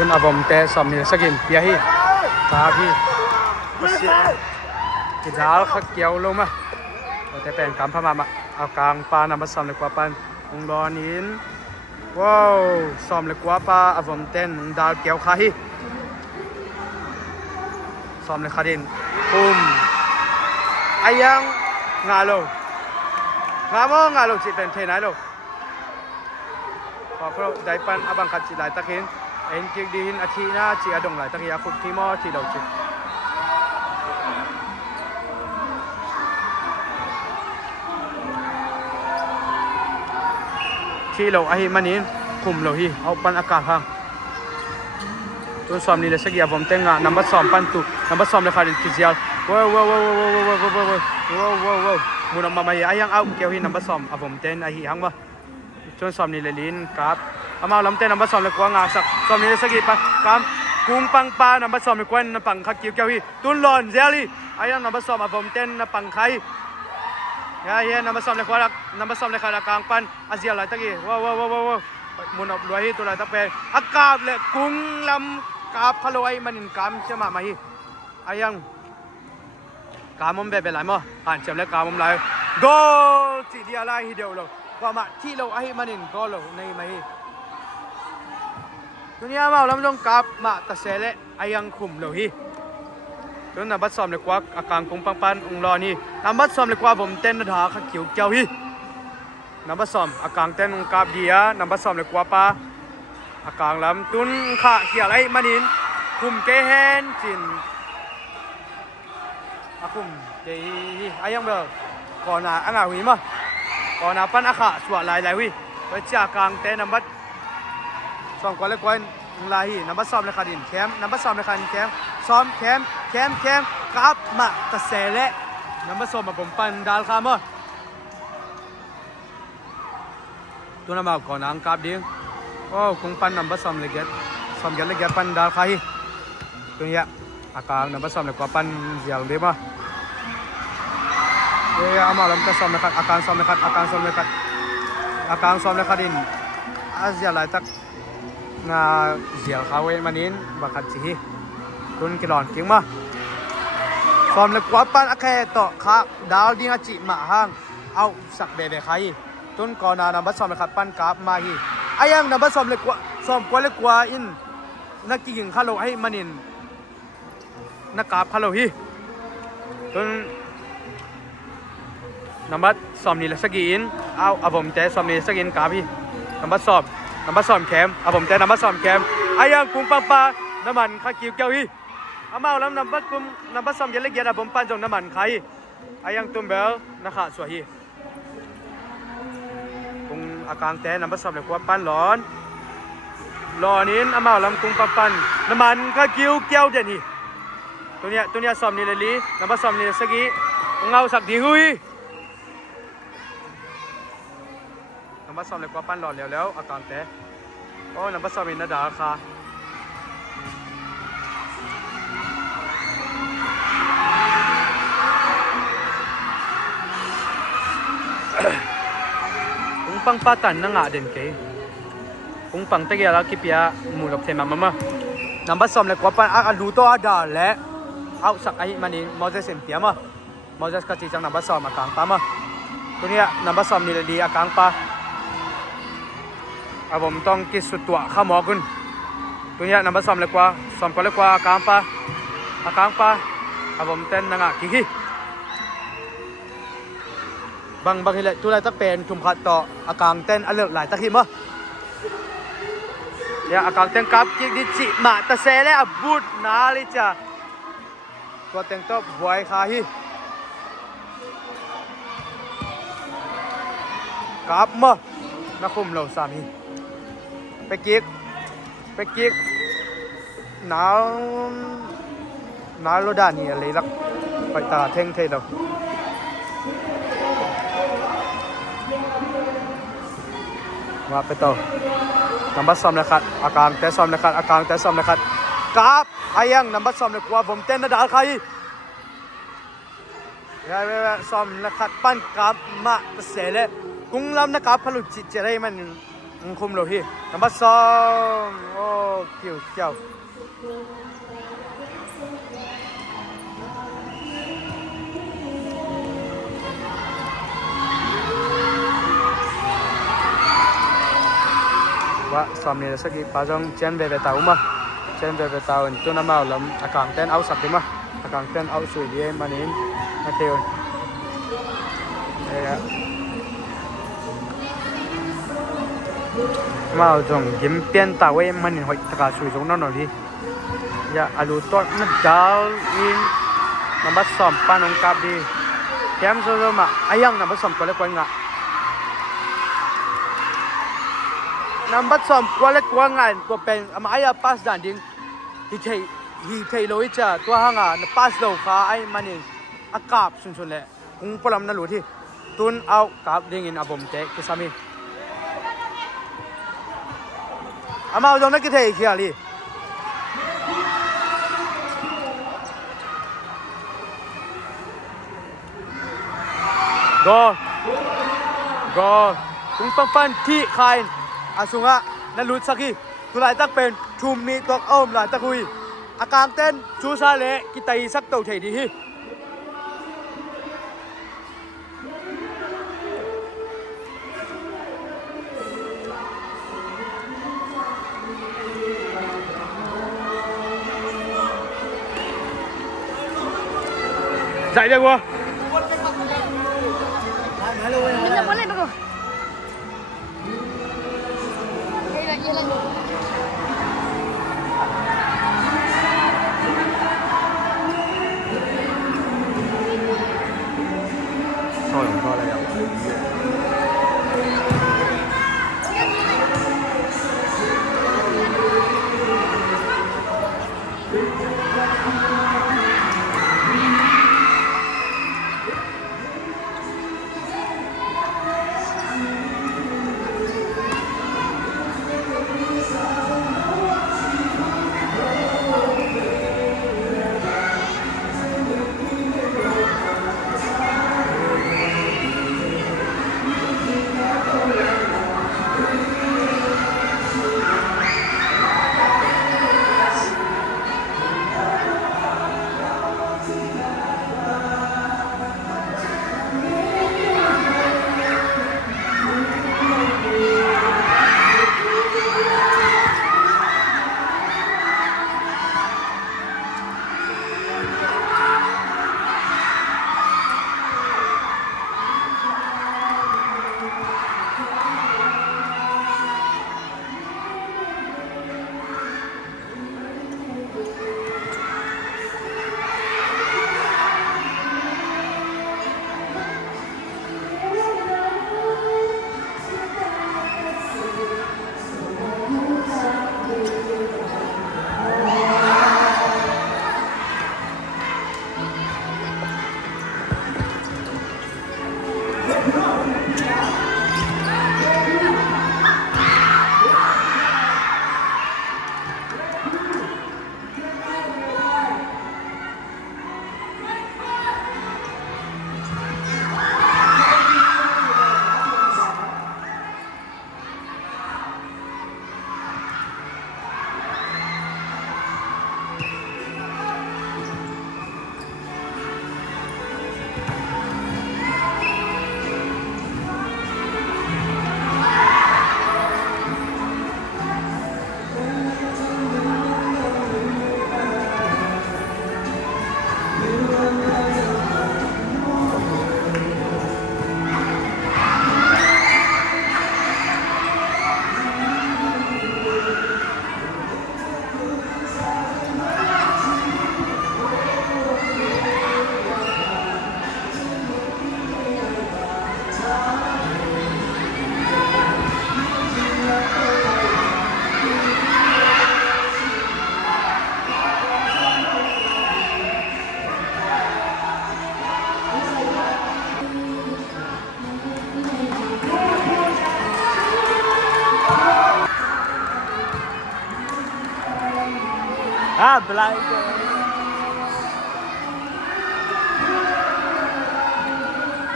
un abom te som ni sakin pia hi ta hi pasi ki dal khak kiau lo ma te pen kam phama maเอากลางปานำมาซ่อมเลยกว่าปันองรอนินว้าวซ่อมเลยกว่าปาอวมเต้นดาวเกี่ยวขาฮิซ่อมเลยขาดินปุ้มอายังงาโลงาโลจิเป็นเทนายโลพอเพราะได้ปันอบังคัดจิหลายตะเข็นเอ็นจิกดินอาทิหน้าจิอดงหลายตะเขียขุดที่มอที่เราจิที่เราไอ้มันนี่คุมเราฮีเอาปันอากาศพังตัวซ้อมนี่เลยสักอย่างผมเต็งอ่ะน้ำบัดซ้อมปันตุน้ำบัดซ้อมเลยค่ะดิคิเซียลว้าวมูนมาไอ้ยังเอาเกี่ยวฮีน้ำบัดซ้อมอ่ะผมเต้นไอ้ยังวะตัวซ้อมนี่เลยลิ้นกับเอามาล้ำเต้นน้ำบัดซ้อมเลยกว่างาสักซ้อมนี่เลยสักกี่ปะกับกุ้งปังปลาน้ำบัดซ้อมเลยกว่าน้ำปังขัดเกี่ยวฮีตุนหลอนเซลี่ไอ้ยังน้ำบัดซ้อมอ่ะผมเต้นน้ำปังไข่ya nama som le khala kang pan azia la taki wow mun op loi tu la ta pe akap le kung lam kap khaloi manin kam chama ma hi ayang kamom be lai mo han chem le kamom lai gol chi dia lai hi deu lo kwa ma thi lo ai manin gol lo nei ma hi dunia ma lam jong kap ma ta se le ayang khum lo hiตัวน้ำบัดซ้อมเลยกว่าอากางกงปังปันองรอนี่น้ำบัดซ้อมเลยกว่าผมเต้นนาขาเขียวเจ้าฮีน้ำบัดซ้อมอากางเต้นองกาบเดียน้ำบัดซ้อมเลยกว่าปลาอากางลำตุนขาเขียวไรมานินคุมเกแฮนจินคุมเกฮีอายังเบลก่อนหน้าอ่างหุยมั้งก่อนหน้าปันอาขาสวดลายหุยไปจากกางเต้นน้ำบัดซ้อมกว่าเลยกว่าลายน้ำบัดซ้อมเลยขาดินแคมน้ำบัดซ้อมเลยขาดินแคมซ้อมแคมกับมาตะเสเลน้ำผสมมาผมปันดาลคามะตัวน้ำมาก่อนนางกับดิ้งโอ้คงปันน้ำผสมเลยเกศซ้อมกันเลยเกศปันดาลคาฮีตัวนี้อากาศน้ำผสมเลยกว่าปันเสียงดีมั้ยเอามาลำตะซ้อมเลยครับอากาศซ้อมเลยครับอากาศซ้อมเลยดินอาเซียหลายตักนาเสียเขาเว้มานินบักขัดสิตุนกิลอนกิ้งมาซ้อมเลยกว่าปันอแคต่อขาดาวดิ้งจิมาห้างเอาสักเบเบใครตุนก่อนนำบัดซ้อมเลยครับปันกราบมาฮีอายังนำบัดซ้อมเลยกว่าซ้อมกว่าเลยกว่าอินนักกิ่งคาโลให้มานินนักกราบคาโลฮีตุนนำบัดซ้อมนี่เลยสกินเอาผมแต่ซ้อมนี่สกินกราบฮีนำบัดซ้อมแคมเอาผมแต่นำบัดซ้อมแคมอายังกุ้งปังปลาน้ำมันข้ากิ้วเจ้าฮีอามาแล้วนำบัดซ้อมยันเล็กยันผมปั้นจงน้ำมันใครอายังตุ้มเบลนะคะสวยฮีกุ้งอากางแต่นำบัดซ้อมเลยกว่าปั้นร้อนนี้อามาแล้วกุ้งปั้นน้ำมันข้ากิ้วเจ้าเด่นฮีตัวเนี้ยซ้อมนี่เลยลีนำบัดซ้อมนี่สักกี้เงาสักดีหุยนำบัดซ้อมเลยกว่าปั้นร้อนแล้วอากางแต่โอ้นำบัดซ้อมนี่น่าด่าค่ะkung pangpatan na nga din kay kung pang tegya la kipya mulok say mama namba som le kwapan aluto ada le au sak ai manin Moses empia ma Moses ka chi chang namba som akang pa ma tunia namba som ni le di akang pa abom tong ki sutwa khamo kun tunia namba som le kwa som ko le kwa akang pa abom ten na nga kiบางทีแหละทุเรศตะเป็นชุมขัดต่ออากางเต้นอเลิกหลายตะขีมะเนี่ยอากางเต้นกับจิกดิจิมาตะเซและบูดนาลิจ้ะตัวเต็งโต๊ะบวยคาฮีกับมะนักคุมเหล่าสามีไปกิ๊กหนาวโลดานี่อะไรลักไปตลาดเท่งเทเราว่าไปต่อนำบัดซ้อมเลยครับอากางแต่ซ้อมเลยครับกับอายังนำบัดซ้อมเลยกว่าผมเต้นระดับใครซ้อมเลยครับปั้นกับมาเสเลกุ้งลำนะครับพลุจิตเจริญมันคุมโลหินำบัดซ้อมโอ้ คิวเจ้าว่าสามนี้สักกี่ปาจงเจนเบเบตาอุมาเจนเบเบตาอุ่นตัวน้ำมาลำอากาศเต้นเอาสักดีมาอากาศเต้นเอาสวยดีมันนี่มาเที่ยวมาจงยิ้มเปลี่ยนตาเว้มันนี่หอยตะการสวยจงนั่นหน่อยดิอย่าอาลูต้นนั่นดาวอินน้ำบัดสอมปานองกับดีแก้มโซโซมาอายังน้ำบัดสอมก็เล็กกว่างะน้ำบัดสอมก็เล็กกว่างะตัวเป็นมาอายาพาสดันดิ้งฮีเทโลอิจ้าตัวห่างอ่ะพาสโลฟ้าไอ้มันนี่อากาศสุนๆเลยกุ้งปลานั่นหลุดที่ตุนเอากับดิ้งอินอาบมเตะกิสามีอามาจงนักกีฬาอีกอย่างลีก็ตุ้งปันที่ใครอาสุงะนั่นรู้สักทีตุลายตักเป็นชุมมีตัวอ้อมหลานตะกุยอาการเต้นชูซาเละกิตายสักตัวเฉยดีฮีใจเดียววะbisa boleh bagus lagi thôi lại đâu Ah, blanco.